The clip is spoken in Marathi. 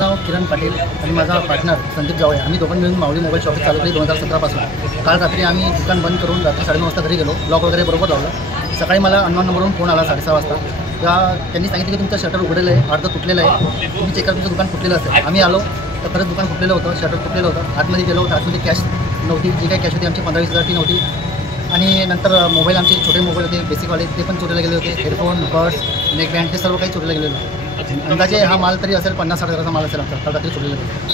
नाव किरण पाटील आणि माझा पार्टनर संदीप जावळे आम्ही दोघं मिळून माऊली मोबाईल शॉप चालू केली 2017 पासून। काल रात्री आम्ही दुकान बंद करून रात्री 9:30 वाजता घरी गेलो, लॉक वगैरे बरोबर लावलं। सकाळी मला अननोन नंबरवरून फोन आला 6:30 वाजता। त्यांनी सांगितलं की तुमचं शटर उघडलेलं आहे, अर्ध तुटलेलं आहे, तुम्ही चेक करा तुमचं दुकान फुटलेलं असेल। आम्ही आलो तर खरंच दुकान फुटलेलं होतं, शटर तुटलेलं होतं। आतमध्ये गेलो तर आतमध्ये कॅश नव्हती, जी काही कॅश होती आमची 15-20 हजारची नव्हती। आणि नंतर मोबाईल आमचे छोटे मोबाईल होते बेसिकवाले ते पण चोरीला गेले होते, हेडफोन बड्स नेक बँड ते सर्व काही चोरीला गेलेलं। अंदाजे हा माल तरी असेल 50-60 हजाराचा माल असेल आमचा काल रात्री चोरीला गेला।